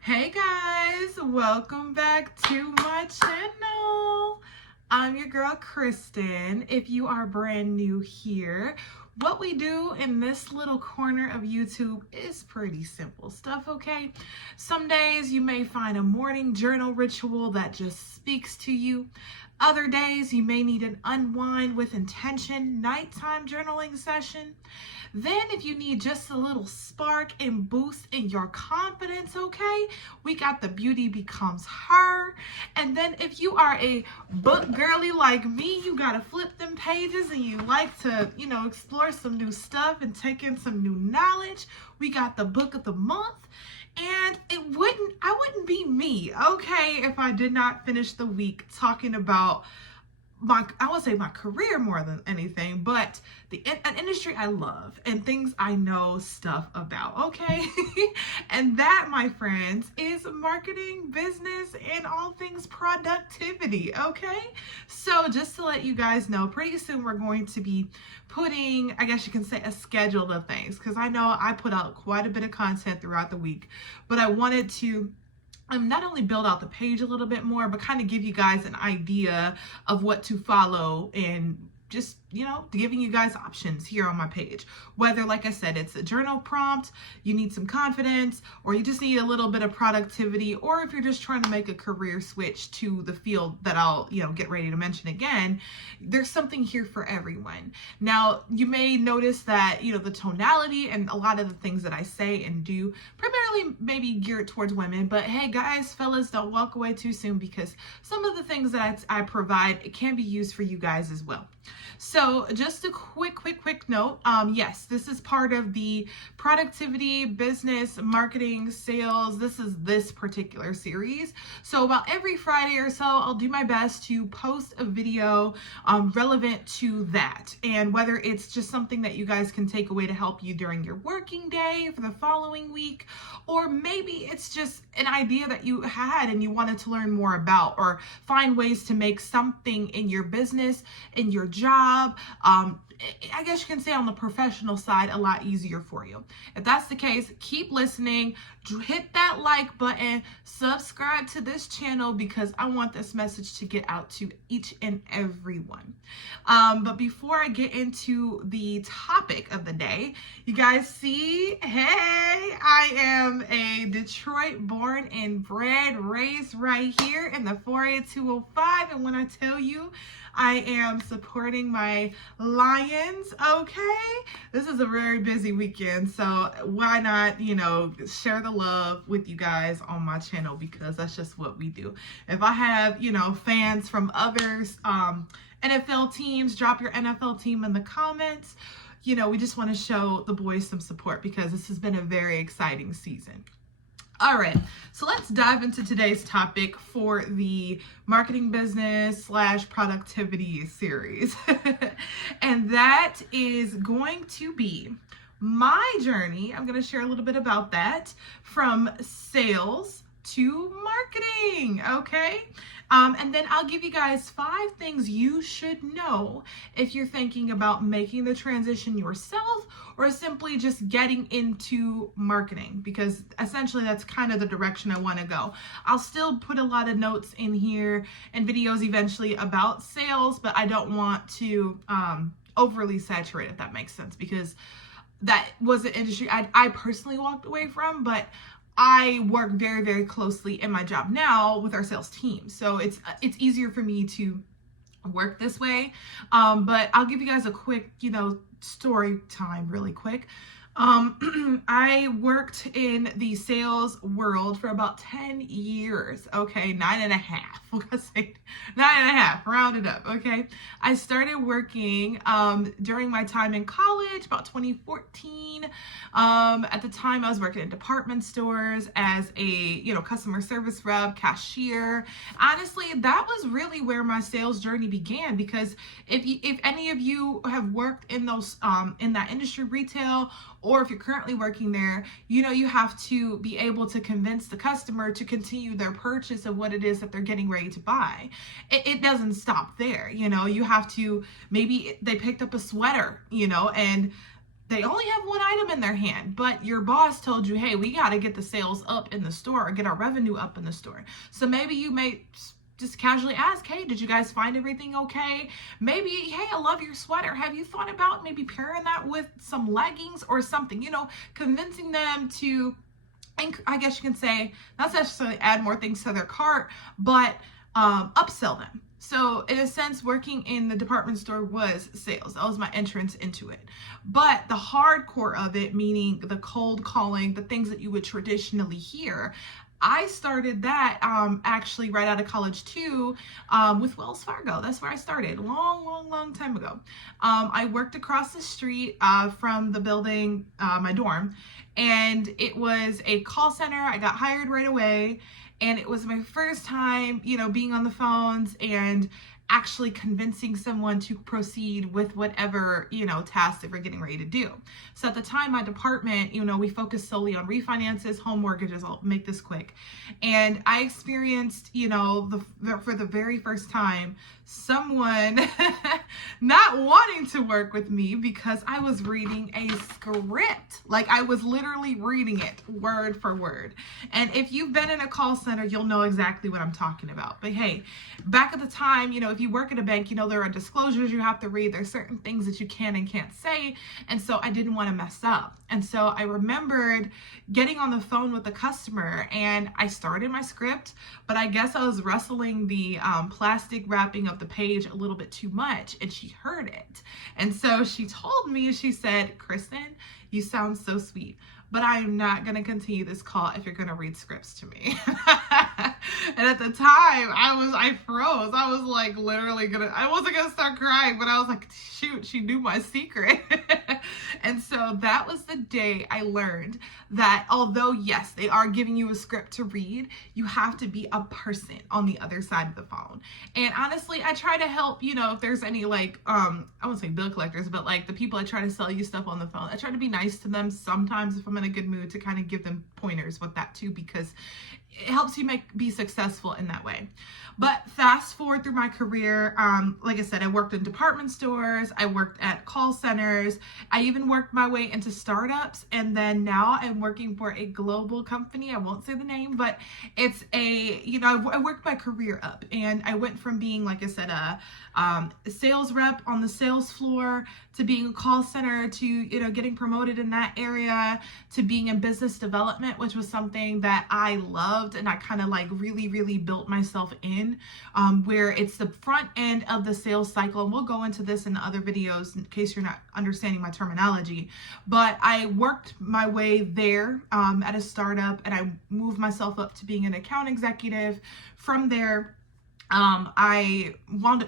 Hey guys, welcome back to my channel. I'm your girl Kristen. If you are brand new here, what we do in this little corner of YouTube is pretty simple stuff, okay? Some days you may find a morning journal ritual that just speaks to you. Other days you may need an unwind with intention nighttime journaling session. Then if you need just a little spark and boost in your confidence, okay, we got the Beauty Becomes Her. And then if you are a book girly like me, you gotta flip them pages and you like to, explore some new stuff and take in some new knowledge, we got the Book of the Month. And I wouldn't be me, okay, if I did not finish the week talking about I would say my career more than anything, but an industry I love and things I know stuff about, okay? And that, my friends, is marketing, business, and all things productivity, okay? So just to let you guys know, pretty soon we're going to be putting, I guess you can say, a schedule of things, because I know I put out quite a bit of content throughout the week, but I wanted to not only build out the page a little bit more, but kind of give you guys an idea of what to follow and just, giving you guys options here on my page. Whether, like I said, it's a journal prompt, you need some confidence, or you just need a little bit of productivity, or if you're just trying to make a career switch to the field that I'll, get ready to mention again, there's something here for everyone. Now, you may notice that, the tonality and a lot of the things that I say and do primarily maybe geared towards women, but hey guys, fellas, don't walk away too soon, because some of the things that I provide, it can be used for you guys as well. So just a quick note. Yes, this is part of the productivity, business, marketing, sales. This is this particular series. So about every Friday or so, I'll do my best to post a video relevant to that. And whether it's just something that you guys can take away to help you during your working day for the following week, or maybe it's just an idea that you had and you wanted to learn more about, or find ways to make something in your business, in your job, I guess you can say on the professional side, a lot easier for you. If that's the case, keep listening, hit that like button, subscribe to this channel, because I want this message to get out to each and every one. But before I get into the topic of the day, you guys see, hey, I am a Detroit born and bred, raised right here in the 48205. And when I tell you, I am supporting my Lions, okay? This is a very busy weekend, so why not, share the love with you guys on my channel, because that's just what we do. If I have, fans from others, NFL teams, drop your NFL team in the comments. We just want to show the boys some support, because this has been a very exciting season. All right, so let's dive into today's topic for the marketing business / productivity series. And that is going to be my journey. I'm going to share a little bit about that, from sales to marketing, okay? And then I'll give you guys 5 things you should know if you're thinking about making the transition yourself, or simply just getting into marketing, because essentially that's kind of the direction I want to go. I'll still put a lot of notes in here and videos eventually about sales, but I don't want to overly saturate, if that makes sense, because that was an industry I personally walked away from, but I work very, very closely in my job now with our sales team. So it's easier for me to work this way. But I'll give you guys a quick, story time really quick. I worked in the sales world for about 10 years, okay, 9.5, we'll say 9.5, round it up, okay. I started working during my time in college, about 2014. At the time I was working in department stores as a, customer service rep, cashier. Honestly, that was really where my sales journey began, because if any of you have worked in those, in that industry, retail, or if you're currently working there, you have to be able to convince the customer to continue their purchase of what it is that they're getting ready to buy. It doesn't stop there. You have to, maybe they picked up a sweater, and they only have one item in their hand, but your boss told you, hey, we got to get the sales up in the store or get our revenue up in the store. So maybe you may just casually ask, hey, did you guys find everything okay? Maybe, hey, I love your sweater. Have you thought about maybe pairing that with some leggings or something? You know, convincing them to, I guess you can say, not necessarily add more things to their cart, but upsell them. So in a sense, working in the department store was sales. That was my entrance into it. But the hardcore of it, meaning the cold calling, the things that you would traditionally hear, I started that actually right out of college too, with Wells Fargo. That's where I started, long time ago. I worked across the street from the building, my dorm, and it was a call center. I got hired right away, and it was my first time, you know, being on the phones and actually convincing someone to proceed with whatever, you know, task they were getting ready to do. So at the time, my department, you know, we focused solely on refinances, home mortgages. I'll make this quick. And I experienced, you know, for the very first time, someone not wanting to work with me because I was reading a script. Like, I was literally reading it word for word. And if you've been in a call center, you'll know exactly what I'm talking about. But hey, back at the time, you know, if you work at a bank, you know, there are disclosures you have to read. There's certain things that you can and can't say. And so I didn't want to mess up. And so I remembered getting on the phone with the customer, and I started my script, but I guess I was wrestling the plastic wrapping of the page a little bit too much, and she heard it. And so she told me, she said, Kristen, you sound so sweet, but I am not going to continue this call if you're going to read scripts to me. And at the time, I froze. I was like literally I wasn't going to start crying, but I was like, shoot, she knew my secret. And so that was the day I learned that although, yes, they are giving you a script to read, you have to be a person on the other side of the phone. And honestly, I try to help, you know, if there's any like, I won't say bill collectors, but like the people I try to sell you stuff on the phone, I try to be nice to them sometimes if I'm in a good mood to kind of give them pointers with that too, because it helps you be successful in that way. But fast forward through my career, like I said, I worked in department stores, I worked at call centers, I even worked my way into startups, and then now I'm working for a global company. I won't say the name, but it's a, you know, I worked my career up, and I went from being, like I said, a sales rep on the sales floor to being a call center to, you know, getting promoted in that area to being in business development, which was something that I loved and I kind of like really built myself in, where it's the front end of the sales cycle. And we'll go into this in other videos in case you're not understanding my terminology, but I worked my way there at a startup, and I moved myself up to being an account executive. From there,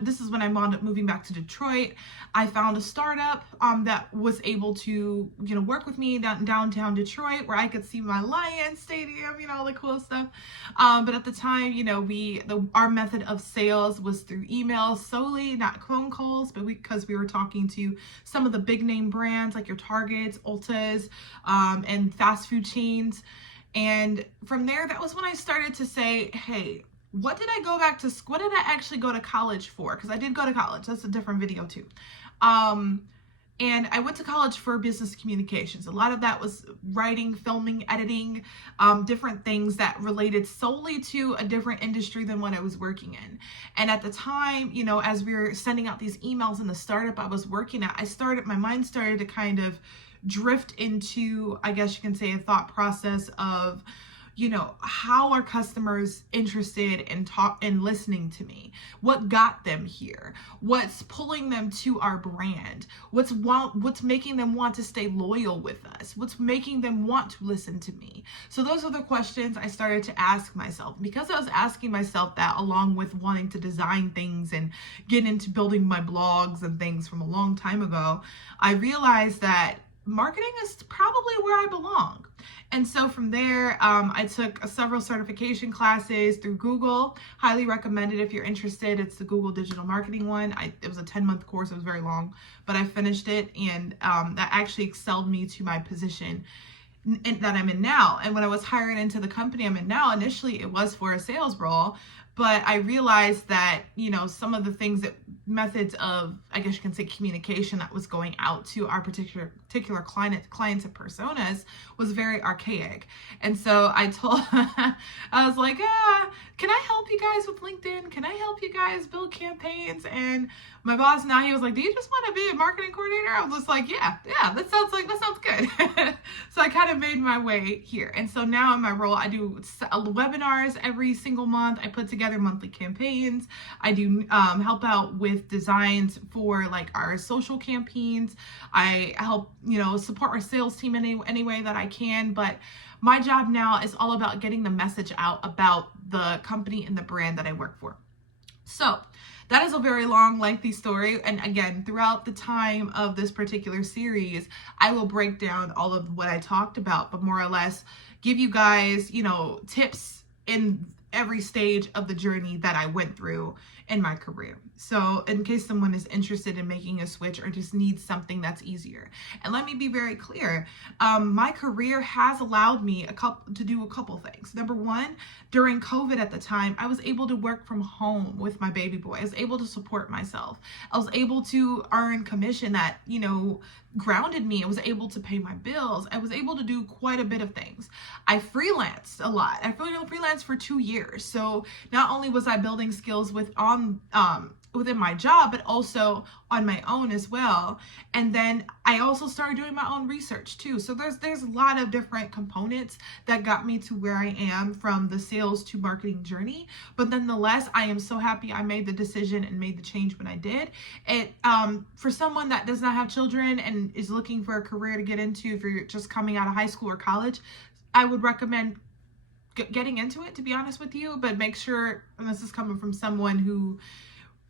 this is when I wound up moving back to Detroit. I found a startup that was able to, you know, work with me downtown Detroit, where I could see my Lions Stadium, you know, all the cool stuff. But at the time, you know, our method of sales was through email solely, not phone calls, but because we were talking to some of the big name brands like your Targets, Ultas, and fast food chains. And from there, that was when I started to say, hey, what did I actually go to college for? Because I did go to college. That's a different video too. And I went to college for business communications. A lot of that was writing, filming, editing, different things that related solely to a different industry than what I was working in. And at the time, you know, as we were sending out these emails in the startup I was working at, my mind started to kind of drift into, I guess you can say, a thought process of, you know, how are customers interested in listening to me? What got them here? What's pulling them to our brand? What's making them want to stay loyal with us? What's making them want to listen to me? So those are the questions I started to ask myself. Because I was asking myself that, along with wanting to design things and get into building my blogs and things from a long time ago, I realized that marketing is probably where I belong. And so from there, I took several certification classes through Google. Highly recommended if you're interested. It's the Google Digital Marketing one. It was a 10-month course. It was very long, but I finished it, and that actually excelled me to my position that I'm in now. And when I was hired into the company I'm in now, initially it was for a sales role, but I realized that, you know, some of the things that methods of, I guess you can say, communication that was going out to our particular clients and personas was very archaic. And so I told, I was like, can I help you guys with LinkedIn? Can I help you guys build campaigns? And my boss now, he was like, do you just want to be a marketing coordinator? I was just like, yeah, that sounds good. So I kind of made my way here. And so now in my role, I do webinars every single month. I put together monthly campaigns. I do help out with designs for like our social campaigns. I help, support our sales team any way that I can. But my job now is all about getting the message out about the company and the brand that I work for. So that is a very long, lengthy story. And again, throughout the time of this particular series, I will break down all of what I talked about, but more or less give you guys, tips in every stage of the journey that I went through in my career. So in case someone is interested in making a switch or just needs something that's easier. And let me be very clear, my career has allowed me to do a couple things. Number one, during COVID at the time, I was able to work from home with my baby boy. I was able to support myself. I was able to earn commission that, grounded me. I was able to pay my bills. I was able to do quite a bit of things. I freelanced a lot. I freelanced for 2 years. So not only was I building skills within my job, but also on my own as well. And then I also started doing my own research too. So there's a lot of different components that got me to where I am from the sales to marketing journey. But nonetheless, I am so happy I made the decision and made the change when I did. It for someone that does not have children and is looking for a career to get into, if you're just coming out of high school or college, I would recommend getting into it, to be honest with you. But make sure, and this is coming from someone who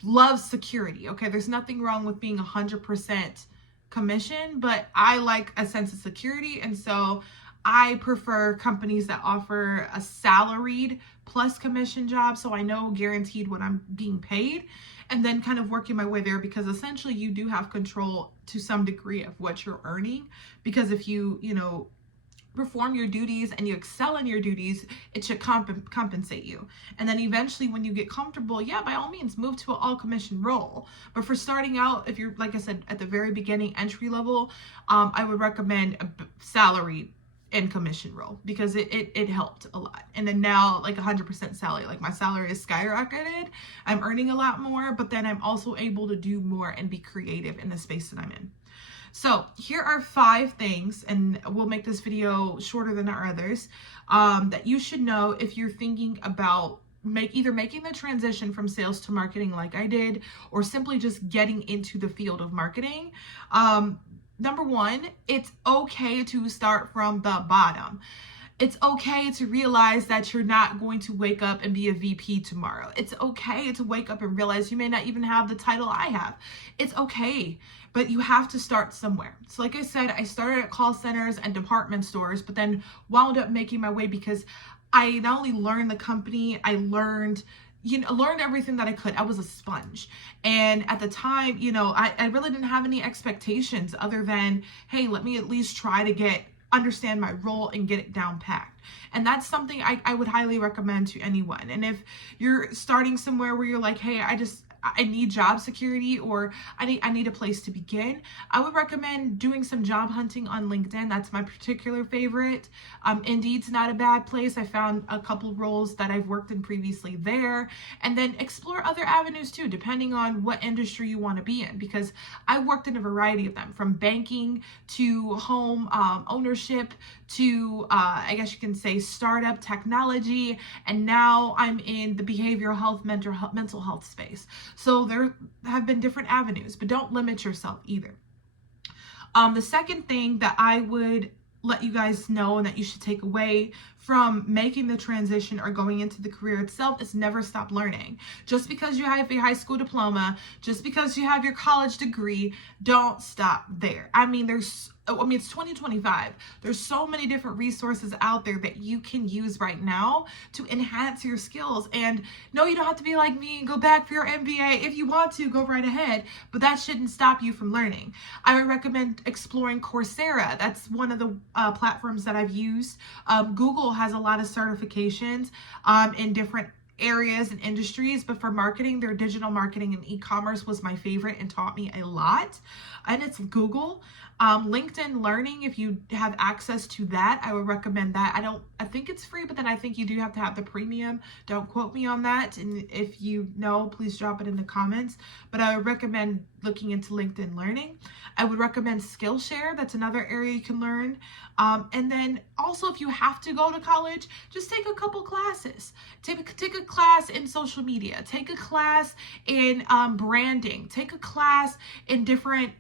loves security. Okay, there's nothing wrong with being 100% commission, but I like a sense of security, and so I prefer companies that offer a salaried plus commission job, so I know guaranteed what I'm being paid, and then kind of working my way there, because essentially you do have control to some degree of what you're earning, because if you perform your duties and you excel in your duties, it should compensate you. And then eventually when you get comfortable, by all means, move to an all commission role. But for starting out, if you're, like I said, at the very beginning, entry level, I would recommend a salary and commission role, because it helped a lot. And then now, like 100% salary, like my salary is skyrocketed. I'm earning a lot more, but then I'm also able to do more and be creative in the space that I'm in. So here are 5 things, and we'll make this video shorter than our others, that you should know if you're thinking about either making the transition from sales to marketing like I did, or simply just getting into the field of marketing. Number 1, it's okay to start from the bottom. It's okay to realize that you're not going to wake up and be a VP tomorrow. It's okay to wake up and realize you may not even have the title I have. It's okay, but you have to start somewhere. So like I said, I started at call centers and department stores, but then wound up making my way because I not only learned the company, I learned everything that I could. I was a sponge. And at the time, I really didn't have any expectations other than, hey, let me at least try to understand my role and get it down packed. And that's something I would highly recommend to anyone. And if you're starting somewhere where you're like, hey, I need job security, or I need a place to begin, I would recommend doing some job hunting on LinkedIn. That's my particular favorite. Indeed's not a bad place. I found a couple roles that I've worked in previously there. And then explore other avenues too, depending on what industry you want to be in, because I worked in a variety of them, from banking to home ownership to, I guess you can say, startup technology. And now I'm in the behavioral health, mental health space. So there have been different avenues, but don't limit yourself either. The second thing that I would let you guys know and that you should take away from making the transition or going into the career itself is never stop learning. Just because you have a high school diploma, just because you have your college degree, don't stop there. It's 2025. There's so many different resources out there that you can use right now to enhance your skills. And no, you don't have to be like me and go back for your MBA. If you want to, go right ahead, but that shouldn't stop you from learning. I would recommend exploring Coursera. That's one of the platforms that I've used. Google has a lot of certifications in different areas and industries, but for marketing, their digital marketing and e-commerce was my favorite and taught me a lot. And it's Google. LinkedIn Learning, if you have access to that, I would recommend that. I think it's free, but then I think you do have to have the premium. Don't quote me on that. And if you know, please drop it in the comments. But I would recommend looking into LinkedIn Learning. I would recommend Skillshare. That's another area you can learn. And then also, if you have to go to college, just take a couple classes. Take a class in social media. Take a class in branding. Take a class in different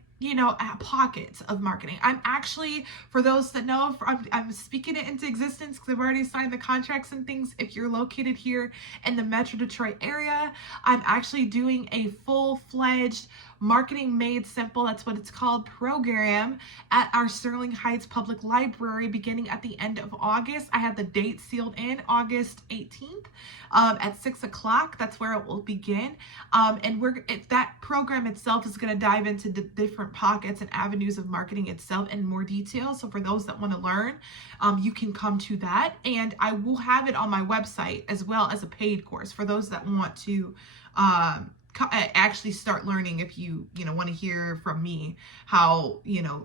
pockets of marketing. I'm actually, for those that know, I'm speaking it into existence because I've already signed the contracts and things. If you're located here in the Metro Detroit area, I'm actually doing a full-fledged Marketing Made Simple, that's what it's called, program at our Sterling Heights Public Library beginning at the end of August. I had the date sealed in August 18th at 6 o'clock. That's where it will begin. And that program itself is going to dive into the different pockets and avenues of marketing itself in more detail. So for those that want to learn, you can come to that. And I will have it on my website as well as a paid course for those that want to actually start learning. If you want to hear from me how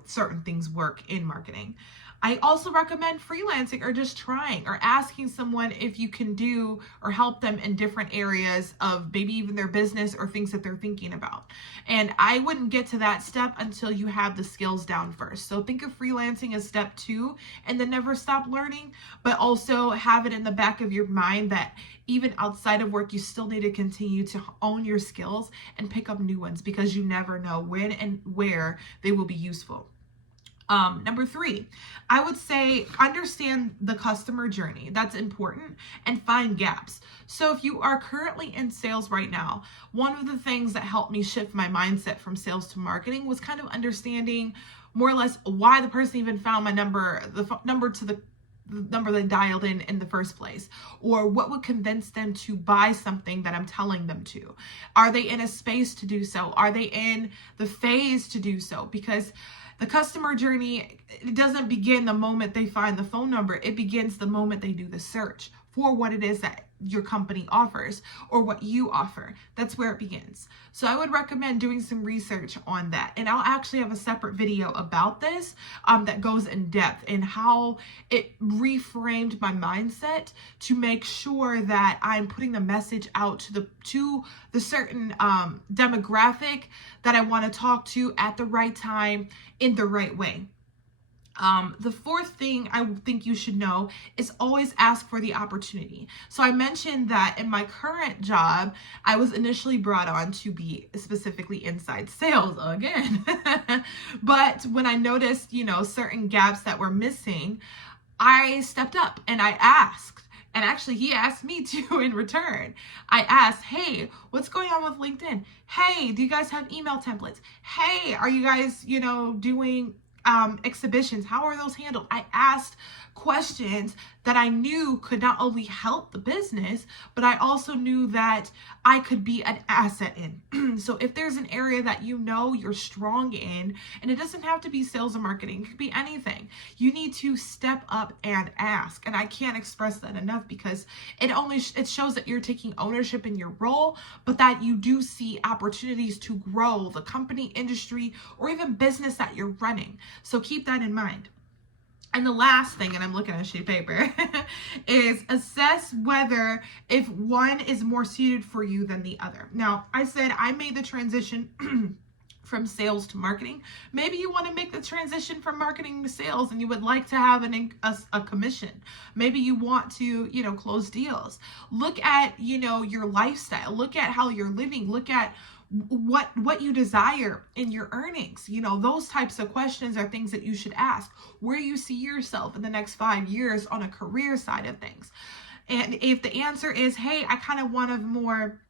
certain things work in marketing. I also recommend freelancing or just trying or asking someone if you can do or help them in different areas of maybe even their business or things that they're thinking about. And I wouldn't get to that step until you have the skills down first. So think of freelancing as step 2 and then never stop learning, but also have it in the back of your mind that even outside of work, you still need to continue to own your skills and pick up new ones because you never know when and where they will be useful. Number 3, I would say understand the customer journey. That's important, and find gaps. So if you are currently in sales right now, one of the things that helped me shift my mindset from sales to marketing was kind of understanding more or less why the person even found my number, the number they dialed in the first place, or what would convince them to buy something that I'm telling them to. Are they in a space to do so? Are they in the phase to do so? Because the customer journey, it doesn't begin the moment they find the phone number. It begins the moment they do the search for what it is that your company offers or what you offer. That's where it begins. So I would recommend doing some research on that. And I'll actually have a separate video about this that goes in depth in how it reframed my mindset to make sure that I'm putting the message out to the certain demographic that I want to talk to at the right time in the right way. The 4th thing I think you should know is always ask for the opportunity. So I mentioned that in my current job, I was initially brought on to be specifically inside sales again. But when I noticed, certain gaps that were missing, I stepped up and I asked. And actually, he asked me to in return. I asked, hey, what's going on with LinkedIn? Hey, do you guys have email templates? Hey, are you guys, doing exhibitions? How are those handled? I asked questions that I knew could not only help the business, but I also knew that I could be an asset in. So if there's an area that you're strong in, and it doesn't have to be sales or marketing, it could be anything, you need to step up and ask. And I can't express that enough because it shows that you're taking ownership in your role, but that you do see opportunities to grow the company, industry, or even business that you're running. So keep that in mind. And the last thing, and I'm looking at a sheet of paper, is assess whether if one is more suited for you than the other. Now, I said I made the transition from sales to marketing. Maybe you want to make the transition from marketing to sales and you would like to have a commission. Maybe you want to, close deals. Look at, your lifestyle. Look at how you're living. Look at what you desire in your earnings. Those types of questions are things that you should ask. Where you see yourself in the next 5 years on a career side of things. And if the answer is, hey, I kind of want a more,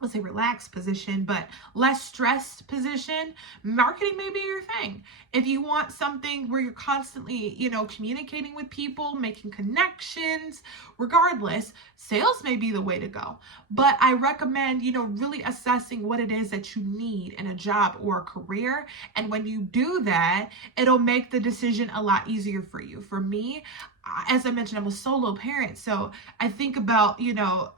let's say, relaxed position, but less stressed position, marketing may be your thing. If you want something where you're constantly, communicating with people, making connections, regardless, sales may be the way to go. But I recommend, really assessing what it is that you need in a job or a career. And when you do that, it'll make the decision a lot easier for you. For me, as I mentioned, I'm a solo parent. So I think about,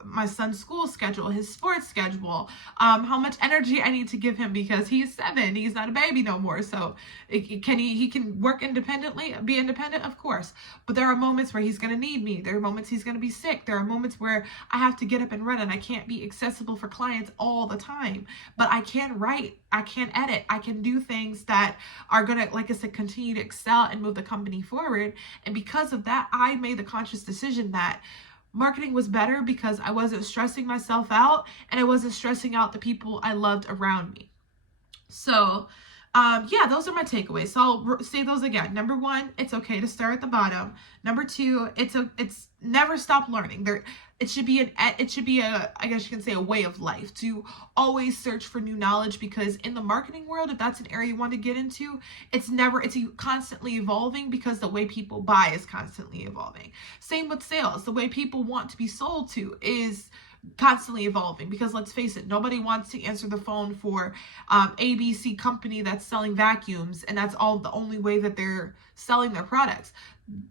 my son's school schedule, his sports schedule, how much energy I need to give him because he's 7. He's not a baby no more. So he can work independently, be independent, of course. But there are moments where he's going to need me. There are moments he's going to be sick. There are moments where I have to get up and run and I can't be accessible for clients all the time. But I can write, I can edit, I can do things that are going to, like I said, continue to excel and move the company forward. And because of that, I made the conscious decision that marketing was better because I wasn't stressing myself out and I wasn't stressing out the people I loved around me. So, yeah, those are my takeaways. So I'll say those again. Number 1, it's okay to start at the bottom. Number 2, it's never stop learning. It should be I guess you can say, a way of life to always search for new knowledge, because in the marketing world, if that's an area you want to get into, it's constantly evolving because the way people buy is constantly evolving. Same with sales. The way people want to be sold to is constantly evolving, because let's face it, nobody wants to answer the phone for ABC company that's selling vacuums and that's the only way that they're selling their products.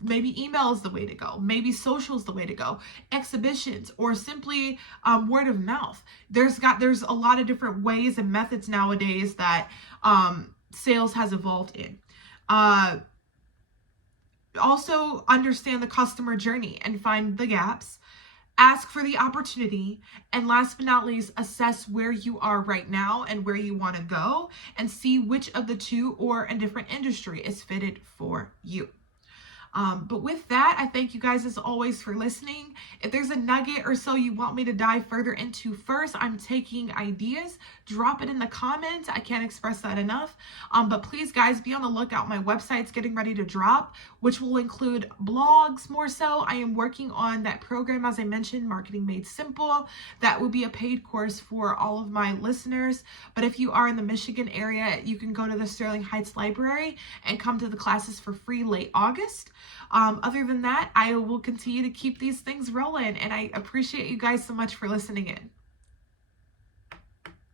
Maybe email is the way to go. Maybe social is the way to go. Exhibitions, or simply word of mouth. There's a lot of different ways and methods nowadays that sales has evolved in. Also understand the customer journey and find the gaps. Ask for the opportunity, and last but not least, assess where you are right now and where you want to go, and see which of the two or a different industry is fitted for you. But with that, I thank you guys as always for listening. If there's a nugget or so you want me to dive further into first, I'm taking ideas. Drop it in the comments. I can't express that enough. But please, guys, be on the lookout. My website's getting ready to drop, which will include blogs more so. I am working on that program, as I mentioned, Marketing Made Simple. That will be a paid course for all of my listeners. But if you are in the Michigan area, you can go to the Sterling Heights Library and come to the classes for free late August. Other than that, I will continue to keep these things rolling, and I appreciate you guys so much for listening in.